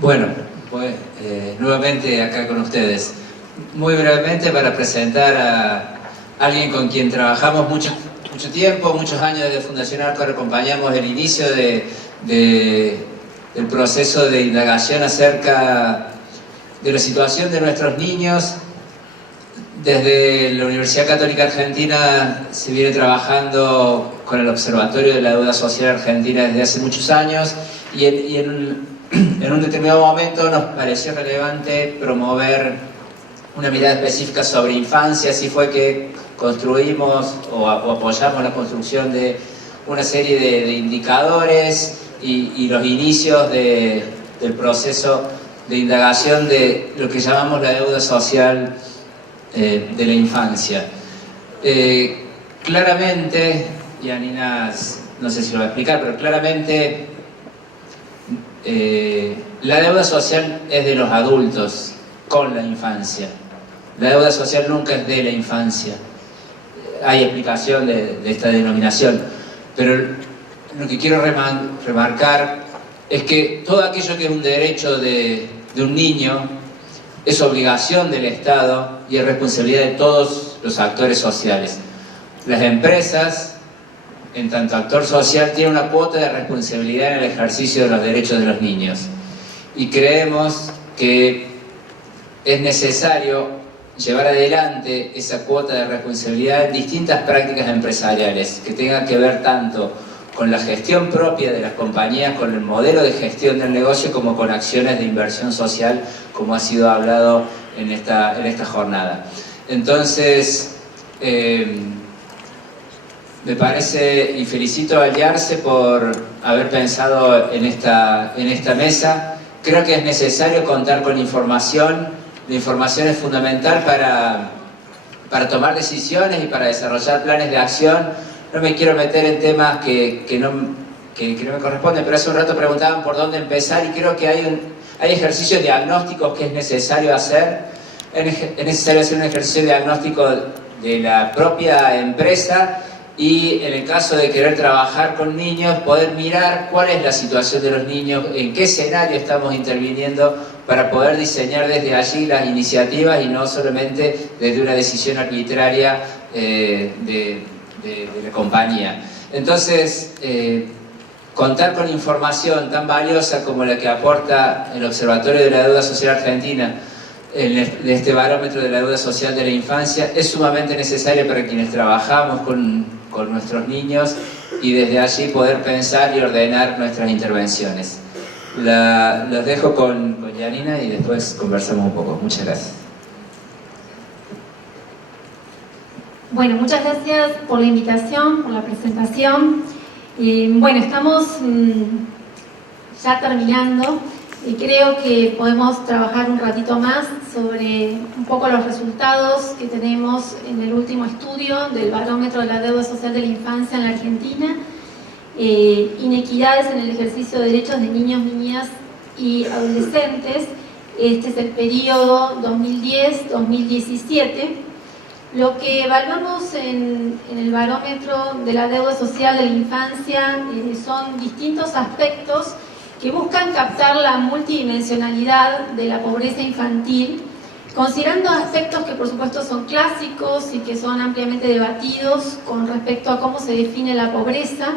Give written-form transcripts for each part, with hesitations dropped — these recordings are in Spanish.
Bueno, pues nuevamente acá con ustedes. Muy brevemente para presentar a alguien con quien trabajamos mucho tiempo, muchos años desde Fundación Arcor, acompañamos el inicio del proceso de indagación acerca de la situación de nuestros niños. Desde la Universidad Católica Argentina se viene trabajando con el Observatorio de la Deuda Social Argentina desde hace muchos años y en un determinado momento nos pareció relevante promover una mirada específica sobre infancia. Así fue que construimos o apoyamos la construcción de una serie de indicadores y los inicios del proceso de indagación de lo que llamamos la deuda social de la infancia. Claramente, y Anina no sé si lo va a explicar, pero claramente la deuda social es de los adultos con la infancia. La deuda social nunca es de la infancia. Hay explicación de esta denominación, pero lo que quiero remarcar es que todo aquello que es un derecho de un niño es obligación del Estado y es responsabilidad de todos los actores sociales. Las empresas, en tanto actor social, tienen una cuota de responsabilidad en el ejercicio de los derechos de los niños. Y creemos que es necesario llevar adelante esa cuota de responsabilidad en distintas prácticas empresariales que tengan que ver tanto con la gestión propia de las compañías, con el modelo de gestión del negocio, como con acciones de inversión social, como ha sido hablado en esta jornada. Entonces, me parece, y felicito a Yarse por haber pensado en esta mesa. Creo que es necesario contar con información. La información es fundamental para tomar decisiones y para desarrollar planes de acción. No me quiero meter en temas que no me corresponden, pero hace un rato preguntaban por dónde empezar y creo que hay ejercicios diagnósticos que es necesario hacer. Es necesario hacer un ejercicio diagnóstico de la propia empresa y en el caso de querer trabajar con niños, poder mirar cuál es la situación de los niños, en qué escenario estamos interviniendo para poder diseñar desde allí las iniciativas y no solamente desde una decisión arbitraria de la compañía. Entonces, contar con información tan valiosa como la que aporta el Observatorio de la Deuda Social Argentina en este barómetro de la deuda social de la infancia es sumamente necesario para quienes trabajamos con nuestros niños y desde allí poder pensar y ordenar nuestras intervenciones. Los dejo con Yanina y después conversamos un poco. Muchas gracias. Bueno, muchas gracias por la invitación, por la presentación. Bueno, estamos ya terminando y creo que podemos trabajar un ratito más sobre un poco los resultados que tenemos en el último estudio del barómetro de la deuda social de la infancia en la Argentina. Inequidades en el ejercicio de derechos de niños, niñas y adolescentes. Este es el periodo 2010-2017. Lo que evaluamos en el barómetro de la deuda social de la infancia son distintos aspectos que buscan captar la multidimensionalidad de la pobreza infantil, considerando aspectos que por supuesto son clásicos y que son ampliamente debatidos con respecto a cómo se define la pobreza.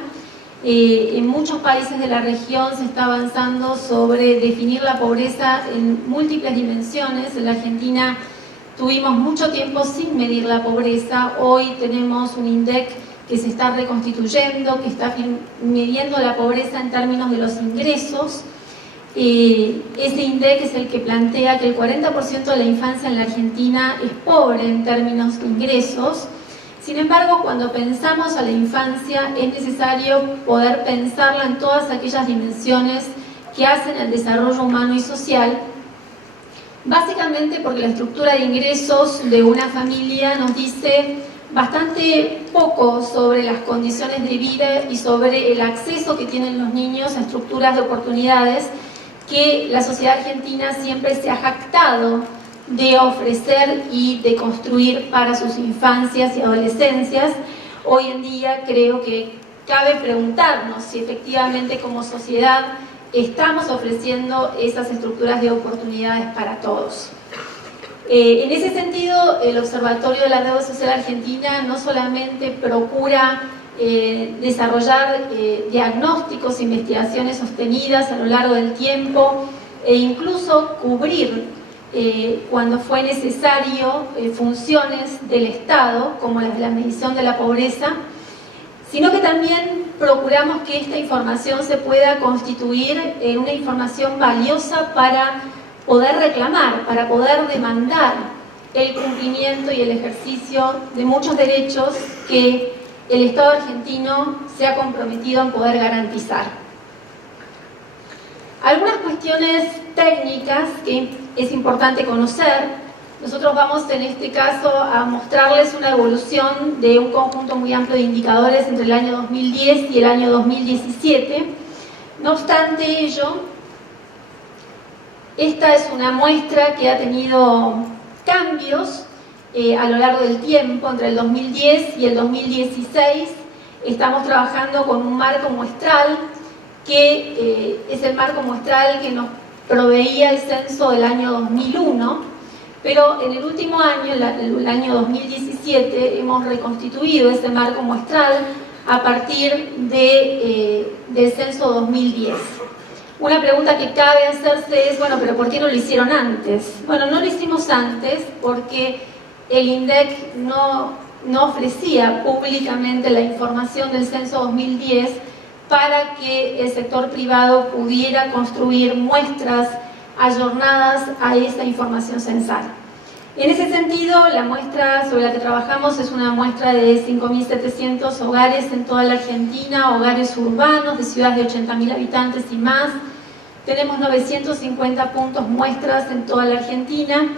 En muchos países de la región se está avanzando sobre definir la pobreza en múltiples dimensiones. En la Argentina tuvimos mucho tiempo sin medir la pobreza. Hoy tenemos un INDEC que se está reconstituyendo, que está midiendo la pobreza en términos de los ingresos. Ese INDEC es el que plantea que el 40% de la infancia en la Argentina es pobre en términos de ingresos. Sin embargo, cuando pensamos a la infancia es necesario poder pensarla en todas aquellas dimensiones que hacen el desarrollo humano y social, básicamente porque la estructura de ingresos de una familia nos dice bastante poco sobre las condiciones de vida y sobre el acceso que tienen los niños a estructuras de oportunidades que la sociedad argentina siempre se ha jactado de ofrecer y de construir para sus infancias y adolescencias. Hoy en día creo que cabe preguntarnos si efectivamente como sociedad estamos ofreciendo esas estructuras de oportunidades para todos. En ese sentido, el Observatorio de la Deuda Social Argentina no solamente procura desarrollar diagnósticos, investigaciones sostenidas a lo largo del tiempo e incluso cubrir cuando fue necesario funciones del Estado, como las de la medición de la pobreza, sino que también procuramos que esta información se pueda constituir en una información valiosa para poder reclamar, para poder demandar el cumplimiento y el ejercicio de muchos derechos que el Estado argentino se ha comprometido en poder garantizar. Algunas cuestiones técnicas que es importante conocer. Nosotros vamos en este caso a mostrarles una evolución de un conjunto muy amplio de indicadores entre el año 2010 y el año 2017. No obstante ello, esta es una muestra que ha tenido cambios a lo largo del tiempo. Entre el 2010 y el 2016 estamos trabajando con un marco muestral que es el marco muestral que nos proveía el censo del año 2001, pero en el último año, el año 2017, hemos reconstituido ese marco muestral a partir del censo 2010. Una pregunta que cabe hacerse es, bueno, pero ¿por qué no lo hicieron antes? Bueno, no lo hicimos antes porque el INDEC no ofrecía públicamente la información del censo 2010 para que el sector privado pudiera construir muestras ayornadas a esa información censal. En ese sentido, la muestra sobre la que trabajamos es una muestra de 5.700 hogares en toda la Argentina, hogares urbanos de ciudades de 80.000 habitantes y más. Tenemos 950 puntos muestras en toda la Argentina.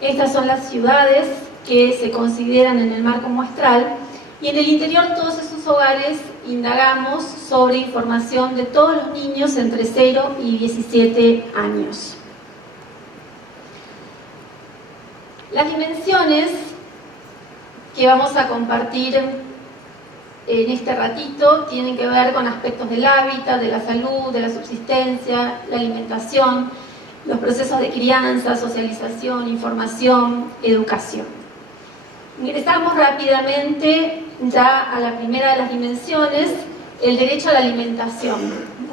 Estas son las ciudades que se consideran en el marco muestral. Y en el interior de todos esos hogares indagamos sobre información de todos los niños entre 0 y 17 años. Las dimensiones que vamos a compartir en este ratito tienen que ver con aspectos del hábitat, de la salud, de la subsistencia, la alimentación, los procesos de crianza, socialización, información, educación. Ingresamos rápidamente ya a la primera de las dimensiones, el derecho a la alimentación.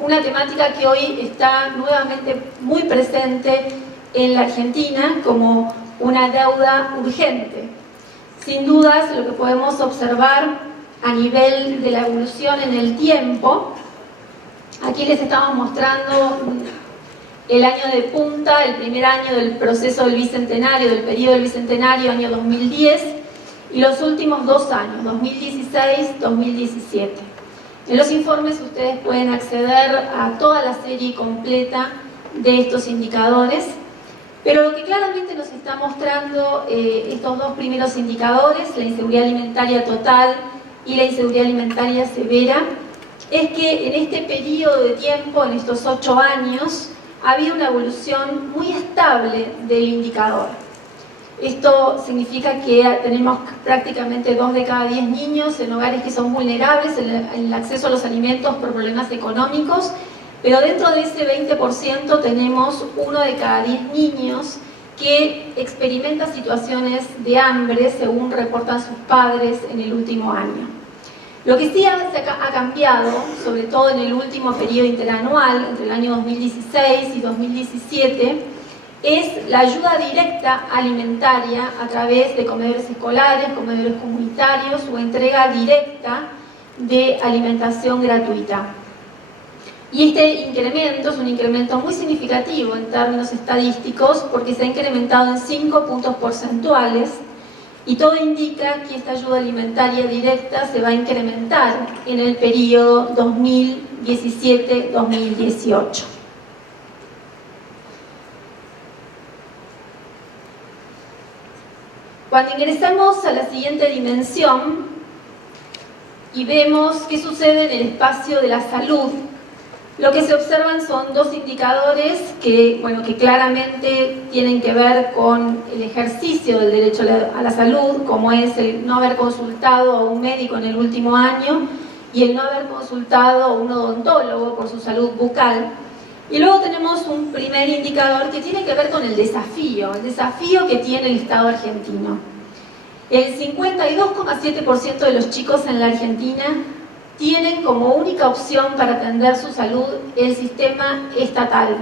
Una temática que hoy está nuevamente muy presente en la Argentina como una deuda urgente. Sin dudas, lo que podemos observar a nivel de la evolución en el tiempo, aquí les estamos mostrando el año de punta, el primer año del proceso del Bicentenario, del periodo del Bicentenario, año 2010, y los últimos 2 años, 2016-2017. En los informes ustedes pueden acceder a toda la serie completa de estos indicadores, pero lo que claramente nos está mostrando estos 2 primeros indicadores, la inseguridad alimentaria total y la inseguridad alimentaria severa, es que en este periodo de tiempo, en estos 8 años, ha habido una evolución muy estable del indicador. Esto significa que tenemos prácticamente 2 de cada 10 niños en hogares que son vulnerables en el acceso a los alimentos por problemas económicos, pero dentro de ese 20% tenemos 1 de cada 10 niños que experimenta situaciones de hambre, según reportan sus padres en el último año. Lo que sí ha cambiado, sobre todo en el último periodo interanual, entre el año 2016 y 2017, es la ayuda directa alimentaria a través de comedores escolares, comedores comunitarios o entrega directa de alimentación gratuita. Y este incremento es un incremento muy significativo en términos estadísticos porque se ha incrementado en 5 puntos porcentuales y todo indica que esta ayuda alimentaria directa se va a incrementar en el periodo 2017-2018. Cuando ingresamos a la siguiente dimensión y vemos qué sucede en el espacio de la salud, lo que se observan son 2 indicadores que claramente tienen que ver con el ejercicio del derecho a la salud, como es el no haber consultado a un médico en el último año y el no haber consultado a un odontólogo por su salud bucal. Y luego tenemos un primer indicador que tiene que ver con el desafío que tiene el Estado argentino. El 52,7% de los chicos en la Argentina tienen como única opción para atender su salud el sistema estatal.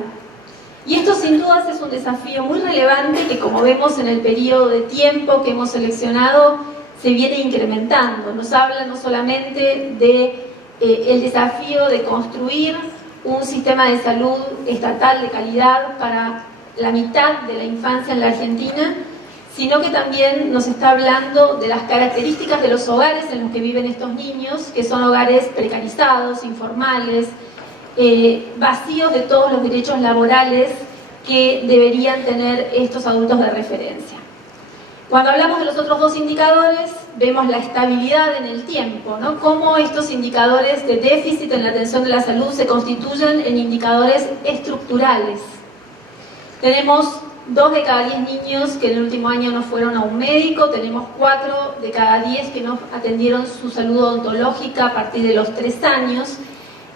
Y esto sin dudas es un desafío muy relevante que, como vemos en el periodo de tiempo que hemos seleccionado, se viene incrementando. Nos habla no solamente de el desafío de construir un sistema de salud estatal de calidad para la mitad de la infancia en la Argentina, sino que también nos está hablando de las características de los hogares en los que viven estos niños, que son hogares precarizados, informales, vacíos de todos los derechos laborales que deberían tener estos adultos de referencia. Cuando hablamos de los otros dos indicadores, vemos la estabilidad en el tiempo, ¿no? Cómo estos indicadores de déficit en la atención de la salud se constituyen en indicadores estructurales. Tenemos 2 de cada 10 niños que en el último año no fueron a un médico, tenemos 4 de cada 10 que no atendieron su salud odontológica a partir de los 3 años.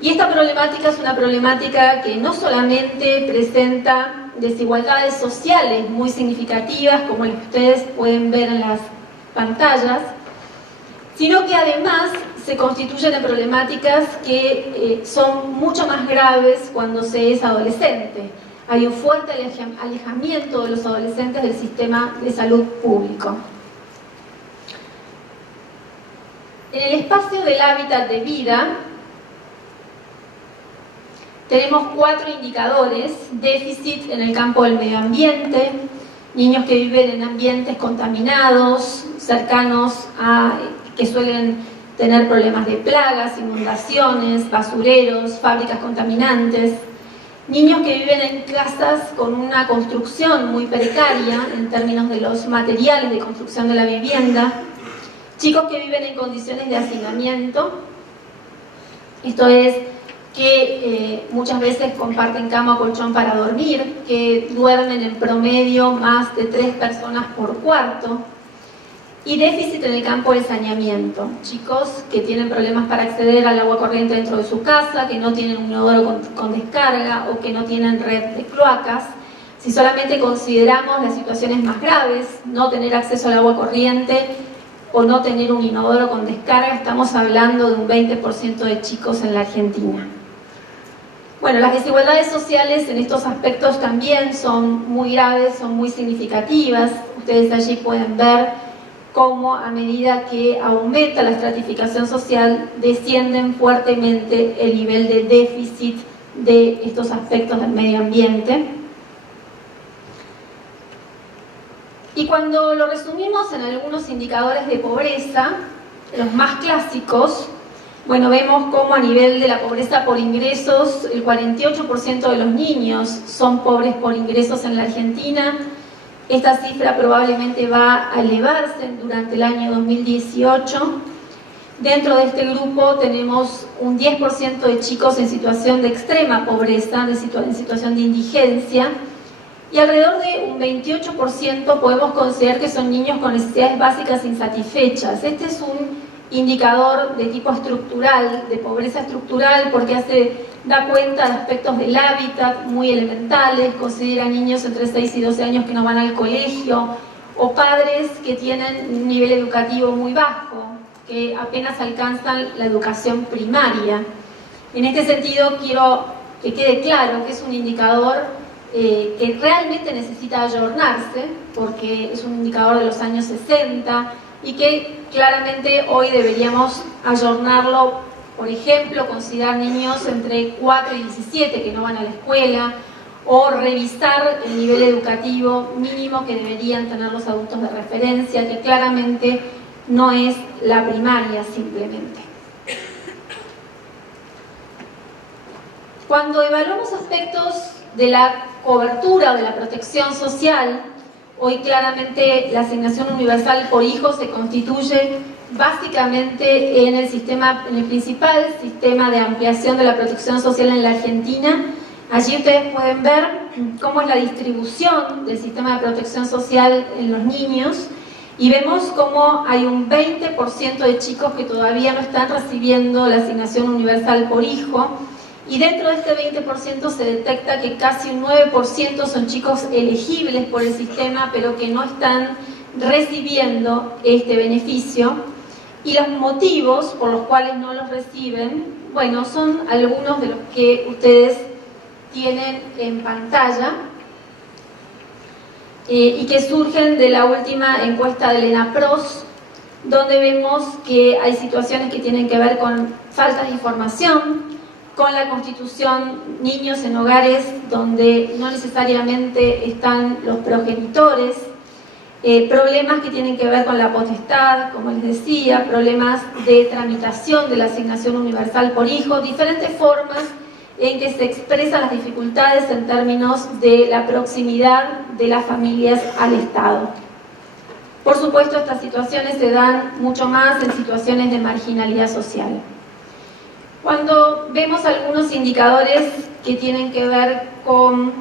Y esta problemática es una problemática que no solamente presenta desigualdades sociales muy significativas, como las que ustedes pueden ver en las pantallas, sino que además se constituyen en problemáticas que son mucho más graves cuando se es adolescente. Hay un fuerte alejamiento de los adolescentes del sistema de salud público. En el espacio del hábitat de vida tenemos 4 indicadores: déficit en el campo del medio ambiente, niños que viven en ambientes contaminados, cercanos a que suelen tener problemas de plagas, inundaciones, basureros, fábricas contaminantes, niños que viven en casas con una construcción muy precaria en términos de los materiales de construcción de la vivienda, chicos que viven en condiciones de hacinamiento, esto es, que muchas veces comparten cama o colchón para dormir, que duermen en promedio más de 3 personas por cuarto, y déficit en el campo del saneamiento, chicos que tienen problemas para acceder al agua corriente dentro de su casa, que no tienen un inodoro con descarga o que no tienen red de cloacas. Si solamente consideramos las situaciones más graves, no tener acceso al agua corriente o no tener un inodoro con descarga, estamos hablando de un 20% de chicos en la Argentina. Bueno, las desigualdades sociales en estos aspectos también son muy graves, son muy significativas. Ustedes allí pueden ver cómo a medida que aumenta la estratificación social, descienden fuertemente el nivel de déficit de estos aspectos del medio ambiente. Y cuando lo resumimos en algunos indicadores de pobreza, los más clásicos, bueno, vemos cómo a nivel de la pobreza por ingresos, el 48% de los niños son pobres por ingresos en la Argentina. Esta cifra probablemente va a elevarse durante el año 2018. Dentro de este grupo tenemos un 10% de chicos en situación de extrema pobreza, en situación de indigencia, y alrededor de un 28% podemos considerar que son niños con necesidades básicas insatisfechas. Este es un indicador de tipo estructural, de pobreza estructural, porque da cuenta de aspectos del hábitat muy elementales, considera niños entre 6 y 12 años que no van al colegio, o padres que tienen un nivel educativo muy bajo, que apenas alcanzan la educación primaria. En este sentido, quiero que quede claro que es un indicador que realmente necesita ayornarse, porque es un indicador de los años 60 y que claramente hoy deberíamos ayornarlo. Por ejemplo, considerar niños entre 4 y 17 que no van a la escuela, o revisar el nivel educativo mínimo que deberían tener los adultos de referencia, que claramente no es la primaria simplemente. Cuando evaluamos aspectos de la cobertura o de la protección social, hoy claramente la asignación universal por hijo se constituye básicamente en el principal sistema de ampliación de la protección social en la Argentina. Allí ustedes pueden ver cómo es la distribución del sistema de protección social en los niños, y vemos cómo hay un 20% de chicos que todavía no están recibiendo la asignación universal por hijo, y dentro de este 20% se detecta que casi un 9% son chicos elegibles por el sistema, pero que no están recibiendo este beneficio. Y los motivos por los cuales no los reciben, bueno, son algunos de los que ustedes tienen en pantalla y que surgen de la última encuesta del ENAPROS, donde vemos que hay situaciones que tienen que ver con falta de información, con la constitución, niños en hogares donde no necesariamente están los progenitores, problemas que tienen que ver con la potestad, como les decía, problemas de tramitación de la asignación universal por hijo, diferentes formas en que se expresan las dificultades en términos de la proximidad de las familias al Estado. Por supuesto, estas situaciones se dan mucho más en situaciones de marginalidad social. Cuando vemos algunos indicadores que tienen que ver con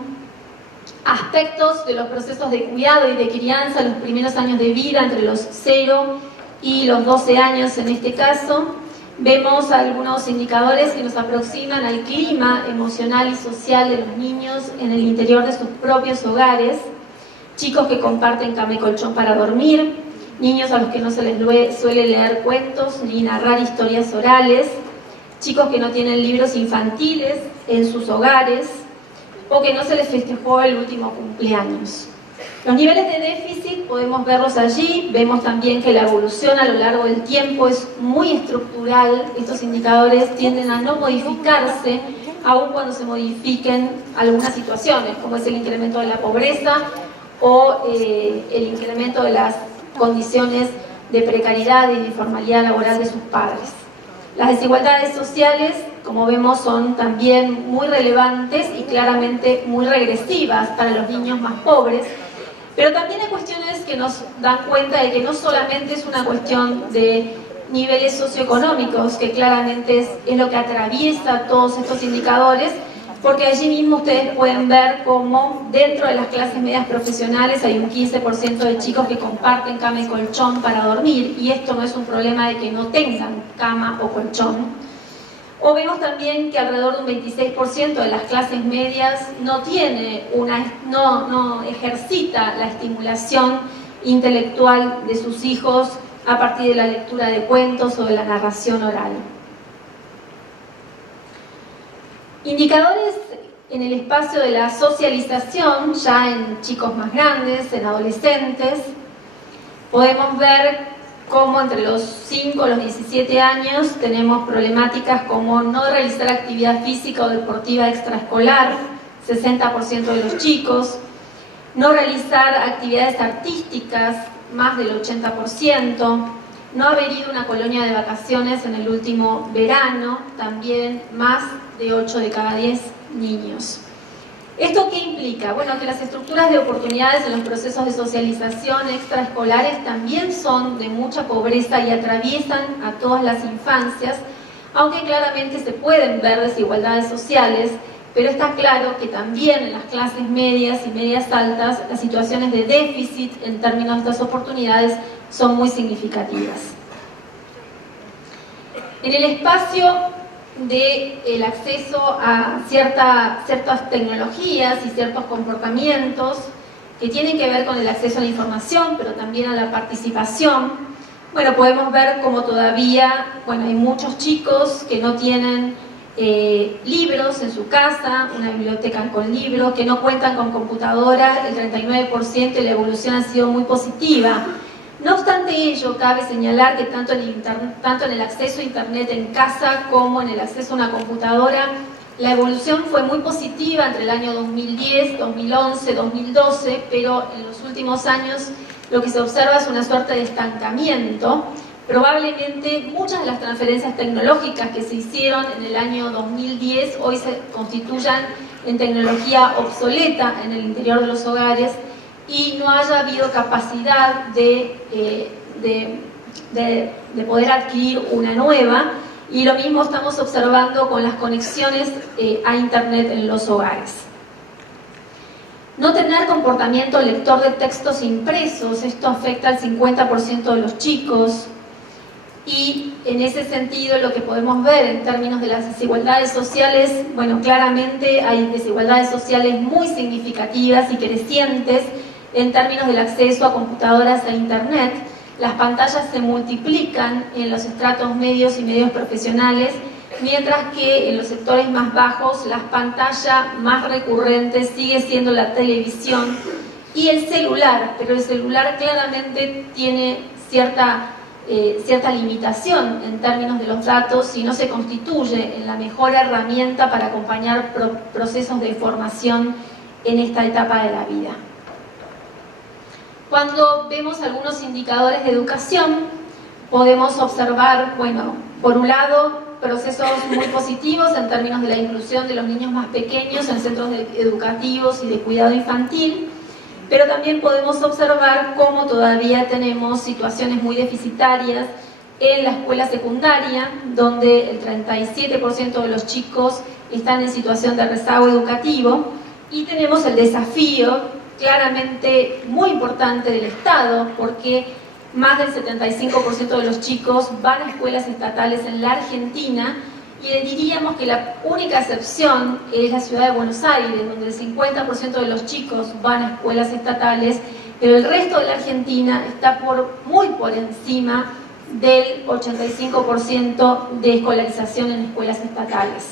aspectos de los procesos de cuidado y de crianza, los primeros años de vida, entre los 0 y los 12 años en este caso, vemos algunos indicadores que nos aproximan al clima emocional y social de los niños en el interior de sus propios hogares, chicos que comparten cama y colchón para dormir, niños a los que no se les suele leer cuentos ni narrar historias orales, chicos que no tienen libros infantiles en sus hogares o que no se les festejó el último cumpleaños. Los niveles de déficit podemos verlos allí, vemos también que la evolución a lo largo del tiempo es muy estructural, estos indicadores tienden a no modificarse aun cuando se modifiquen algunas situaciones, como es el incremento de la pobreza o el incremento de las condiciones de precariedad y de informalidad laboral de sus padres. Las desigualdades sociales, como vemos, son también muy relevantes y claramente muy regresivas para los niños más pobres, pero también hay cuestiones que nos dan cuenta de que no solamente es una cuestión de niveles socioeconómicos, que claramente es lo que atraviesa todos estos indicadores, porque allí mismo ustedes pueden ver cómo dentro de las clases medias profesionales hay un 15% de chicos que comparten cama y colchón para dormir, y esto no es un problema de que no tengan cama o colchón. O vemos también que alrededor de un 26% de las clases medias no ejercita la estimulación intelectual de sus hijos a partir de la lectura de cuentos o de la narración oral. Indicadores en el espacio de la socialización, ya en chicos más grandes, en adolescentes, podemos ver cómo entre los 5 y los 17 años tenemos problemáticas como no realizar actividad física o deportiva extraescolar, 60% de los chicos, no realizar actividades artísticas, más del 80%, no haber ido a una colonia de vacaciones en el último verano, también más de 8 de cada 10 niños. ¿Esto qué implica? Bueno, que las estructuras de oportunidades en los procesos de socialización extraescolares también son de mucha pobreza y atraviesan a todas las infancias, aunque claramente se pueden ver desigualdades sociales, pero está claro que también en las clases medias y medias altas las situaciones de déficit en términos de estas oportunidades son muy significativas. En el espacio del acceso a ciertas tecnologías y ciertos comportamientos que tienen que ver con el acceso a la información, pero también a la participación, bueno, podemos ver como todavía, bueno, hay muchos chicos que no tienen libros en su casa, una biblioteca con libros, que no cuentan con computadora, el 39%, y la evolución ha sido muy positiva. No obstante ello, cabe señalar que tanto en el acceso a Internet en casa como en el acceso a una computadora, la evolución fue muy positiva entre el año 2010, 2011, 2012, pero en los últimos años lo que se observa es una suerte de estancamiento. Probablemente muchas de las transferencias tecnológicas que se hicieron en el año 2010 hoy se constituyan en tecnología obsoleta en el interior de los hogares, y no haya habido capacidad de poder adquirir una nueva, y lo mismo estamos observando con las conexiones a Internet en los hogares. No tener comportamiento lector de textos impresos, esto afecta al 50% de los chicos. Y en ese sentido lo que podemos ver en términos de las desigualdades sociales, bueno, claramente hay desigualdades sociales muy significativas y crecientes en términos del acceso a computadoras e internet. Las pantallas se multiplican en los estratos medios y medios profesionales, mientras que en los sectores más bajos la pantalla más recurrente sigue siendo la televisión y el celular, pero el celular claramente tiene cierta limitación en términos de los datos y no se constituye en la mejor herramienta para acompañar procesos de formación en esta etapa de la vida. Cuando vemos algunos indicadores de educación, podemos observar, bueno, por un lado, procesos muy positivos en términos de la inclusión de los niños más pequeños en centros educativos y de cuidado infantil, pero también podemos observar cómo todavía tenemos situaciones muy deficitarias en la escuela secundaria, donde el 37% de los chicos están en situación de rezago educativo, y tenemos el desafío claramente muy importante del Estado, porque más del 75% de los chicos van a escuelas estatales en la Argentina, y diríamos que la única excepción es la ciudad de Buenos Aires, donde el 50% de los chicos van a escuelas estatales, pero el resto de la Argentina está muy por encima del 85% de escolarización en escuelas estatales.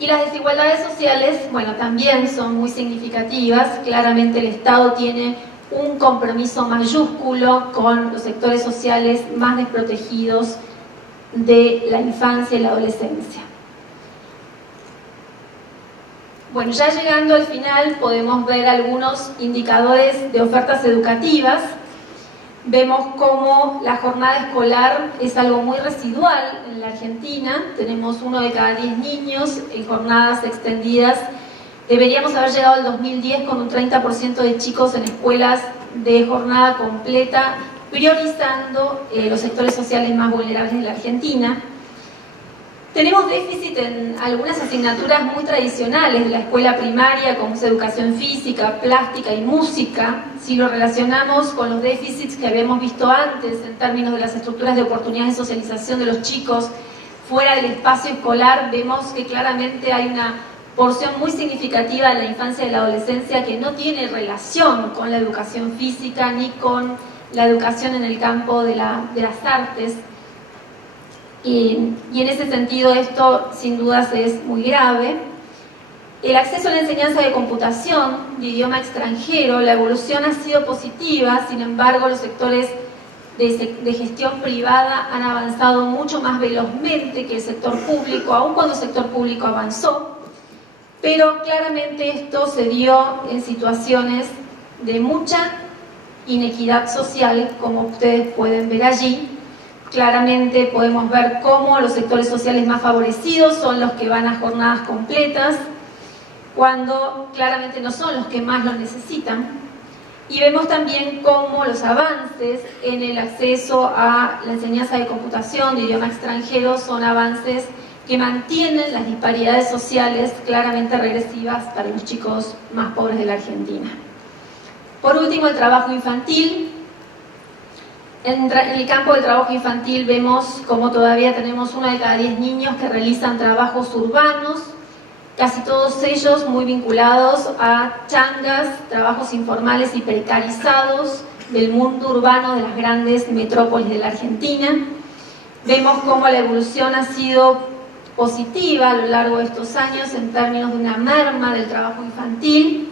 Y las desigualdades sociales, bueno, también son muy significativas. Claramente el Estado tiene un compromiso mayúsculo con los sectores sociales más desprotegidos de la infancia y la adolescencia. Bueno, ya llegando al final podemos ver algunos indicadores de ofertas educativas. Vemos cómo la jornada escolar es algo muy residual en la Argentina. Tenemos 1 de cada 10 niños en jornadas extendidas. Deberíamos haber llegado al 2010 con un 30% de chicos en escuelas de jornada completa, priorizando los sectores sociales más vulnerables de la Argentina. Tenemos déficit en algunas asignaturas muy tradicionales de la escuela primaria, como es educación física, plástica y música. Si lo relacionamos con los déficits que habíamos visto antes en términos de las estructuras de oportunidades de socialización de los chicos fuera del espacio escolar, vemos que claramente hay una porción muy significativa de la infancia y de la adolescencia que no tiene relación con la educación física ni con la educación en el campo de las artes. Y en ese sentido esto sin dudas es muy grave. El acceso a la enseñanza de computación, de idioma extranjero, la evolución ha sido positiva, sin embargo los sectores de gestión privada han avanzado mucho más velozmente que el sector público, aun cuando el sector público avanzó, pero claramente esto se dio en situaciones de mucha inequidad social, como ustedes pueden ver allí. Claramente podemos ver cómo los sectores sociales más favorecidos son los que van a jornadas completas, cuando claramente no son los que más lo necesitan. Y vemos también cómo los avances en el acceso a la enseñanza de computación de idioma extranjero son avances que mantienen las disparidades sociales claramente regresivas para los chicos más pobres de la Argentina. Por último, el trabajo infantil. En el campo del trabajo infantil vemos como todavía tenemos 1 de cada 10 niños que realizan trabajos urbanos, casi todos ellos muy vinculados a changas, trabajos informales y precarizados del mundo urbano de las grandes metrópolis de la Argentina. Vemos cómo la evolución ha sido positiva a lo largo de estos años en términos de una merma del trabajo infantil.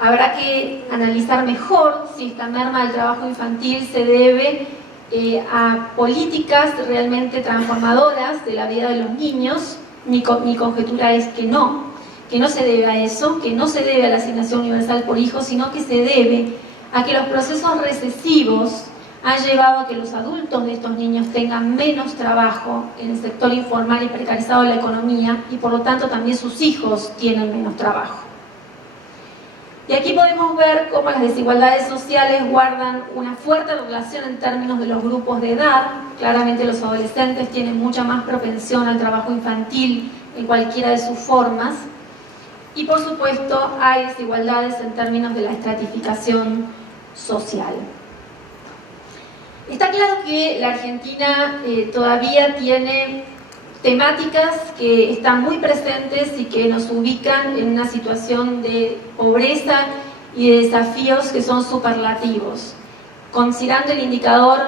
Habrá que analizar mejor si esta merma del trabajo infantil se debe a políticas realmente transformadoras de la vida de los niños. Mi conjetura es que no se debe a eso, que no se debe a la asignación universal por hijo, sino que se debe a que los procesos recesivos han llevado a que los adultos de estos niños tengan menos trabajo en el sector informal y precarizado de la economía, y por lo tanto también sus hijos tienen menos trabajo. Y aquí podemos ver cómo las desigualdades sociales guardan una fuerte relación en términos de los grupos de edad. Claramente los adolescentes tienen mucha más propensión al trabajo infantil en cualquiera de sus formas. Y por supuesto hay desigualdades en términos de la estratificación social. Está claro que la Argentina todavía tiene temáticas que están muy presentes y que nos ubican en una situación de pobreza y de desafíos que son superlativos. Considerando el indicador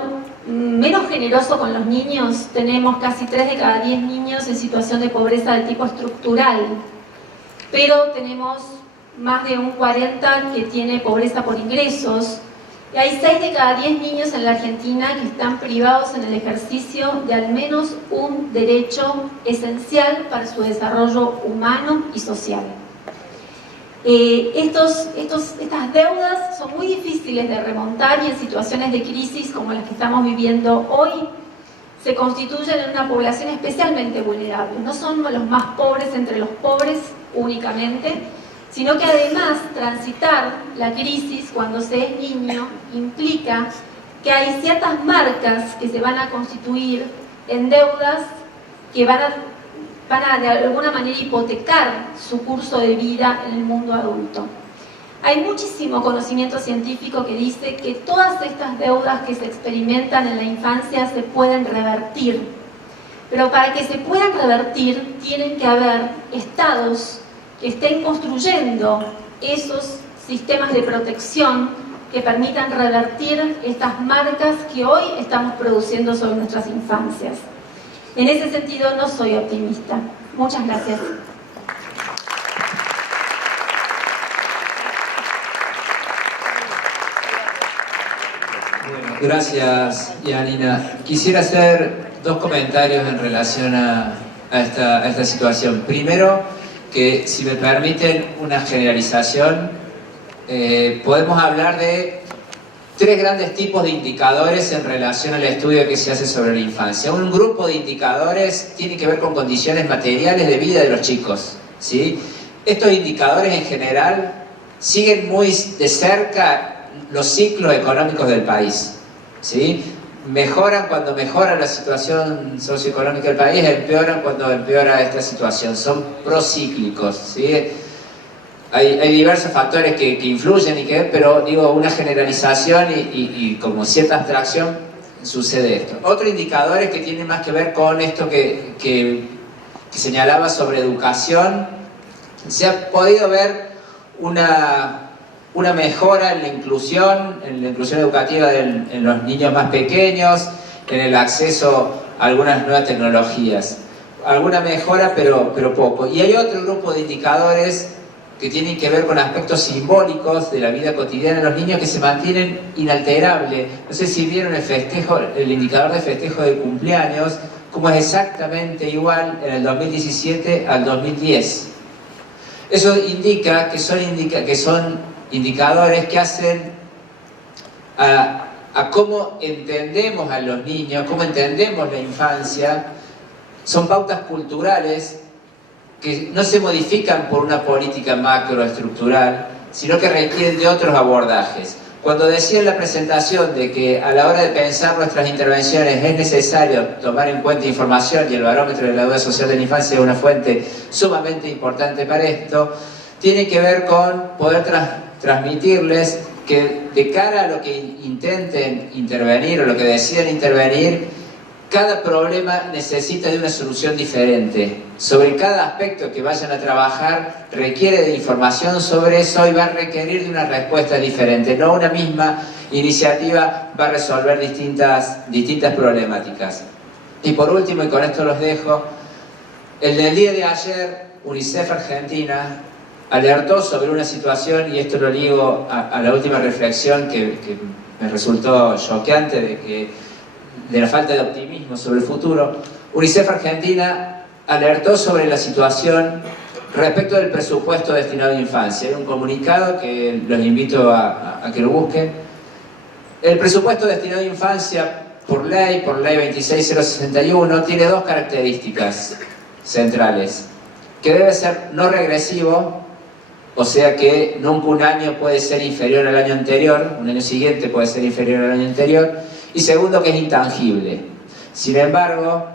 menos generoso con los niños, tenemos casi 3 de cada 10 niños en situación de pobreza de tipo estructural, pero tenemos más de un 40% que tiene pobreza por ingresos, y hay 6 de cada 10 niños en la Argentina que están privados en el ejercicio de al menos un derecho esencial para su desarrollo humano y social. Estas deudas son muy difíciles de remontar y en situaciones de crisis como las que estamos viviendo hoy se constituyen en una población especialmente vulnerable. No son los más pobres entre los pobres únicamente, sino que además transitar la crisis cuando se es niño implica que hay ciertas marcas que se van a constituir en deudas que van a de alguna manera hipotecar su curso de vida en el mundo adulto. Hay muchísimo conocimiento científico que dice que todas estas deudas que se experimentan en la infancia se pueden revertir, pero para que se puedan revertir tienen que haber estados que estén construyendo esos sistemas de protección que permitan revertir estas marcas que hoy estamos produciendo sobre nuestras infancias. En ese sentido no soy optimista. Muchas gracias. Bueno, gracias, Janina. Quisiera hacer 2 comentarios en relación a esta situación. Primero, que si me permiten una generalización, podemos hablar de 3 grandes tipos de indicadores en relación al estudio que se hace sobre la infancia. Un grupo de indicadores tiene que ver con condiciones materiales de vida de los chicos, ¿sí? Estos indicadores en general siguen muy de cerca los ciclos económicos del país, ¿sí? Mejoran cuando mejora la situación socioeconómica del país, empeoran cuando empeora esta situación. Son procíclicos, ¿sí? Hay diversos factores que influyen, pero digo, una generalización y como cierta abstracción sucede esto. Otro indicador es que tiene más que ver con esto que señalaba sobre educación. Se ha podido ver una mejora en la inclusión educativa en los niños más pequeños, en el acceso a algunas nuevas tecnologías. Alguna mejora, pero poco. Y hay otro grupo de indicadores que tienen que ver con aspectos simbólicos de la vida cotidiana de los niños que se mantienen inalterables. No sé si vieron el indicador de festejo de cumpleaños, como es exactamente igual en el 2017 al 2010. Eso indica que son indicadores que hacen a cómo entendemos a los niños, cómo entendemos la infancia. Son pautas culturales que no se modifican por una política macroestructural, sino que requieren de otros abordajes. Cuando decía en la presentación de que a la hora de pensar nuestras intervenciones es necesario tomar en cuenta información, y el barómetro de la deuda social de la infancia es una fuente sumamente importante para esto, tiene que ver con poder transmitirles que de cara a lo que intenten intervenir o lo que decidan intervenir, cada problema necesita de una solución diferente. Sobre cada aspecto que vayan a trabajar requiere de información sobre eso y va a requerir de una respuesta diferente. No una misma iniciativa va a resolver distintas problemáticas. Y por último, y con esto los dejo, el del día de ayer, UNICEF Argentina alertó sobre una situación, y esto lo ligo a la última reflexión que me resultó choqueante de la falta de optimismo sobre el futuro. UNICEF Argentina alertó sobre la situación respecto del presupuesto destinado a la infancia. Hay un comunicado que los invito a que lo busquen. El presupuesto destinado a la infancia, por ley 26061, tiene 2 características centrales: que debe ser no regresivo, o sea que nunca un año puede ser inferior al año anterior, un año siguiente puede ser inferior al año anterior, y segundo, que es intangible. Sin embargo,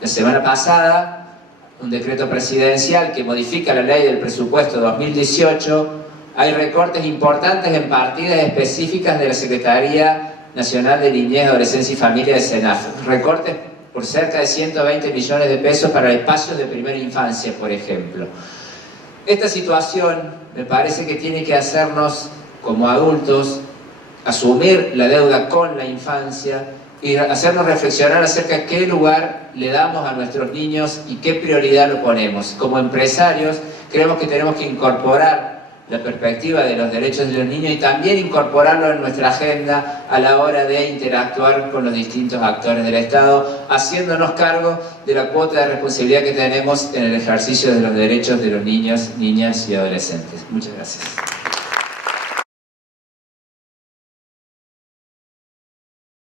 la semana pasada, un decreto presidencial que modifica la ley del presupuesto 2018, hay recortes importantes en partidas específicas de la Secretaría Nacional de Niñez, Adolescencia y Familia de SENAF. Recortes por cerca de 120 millones de pesos para espacios de primera infancia, por ejemplo. Esta situación me parece que tiene que hacernos, como adultos, asumir la deuda con la infancia y hacernos reflexionar acerca de qué lugar le damos a nuestros niños y qué prioridad lo ponemos. Como empresarios, creemos que tenemos que incorporar la perspectiva de los derechos de los niños y también incorporarlo en nuestra agenda a la hora de interactuar con los distintos actores del Estado, haciéndonos cargo de la cuota de responsabilidad que tenemos en el ejercicio de los derechos de los niños, niñas y adolescentes. Muchas gracias.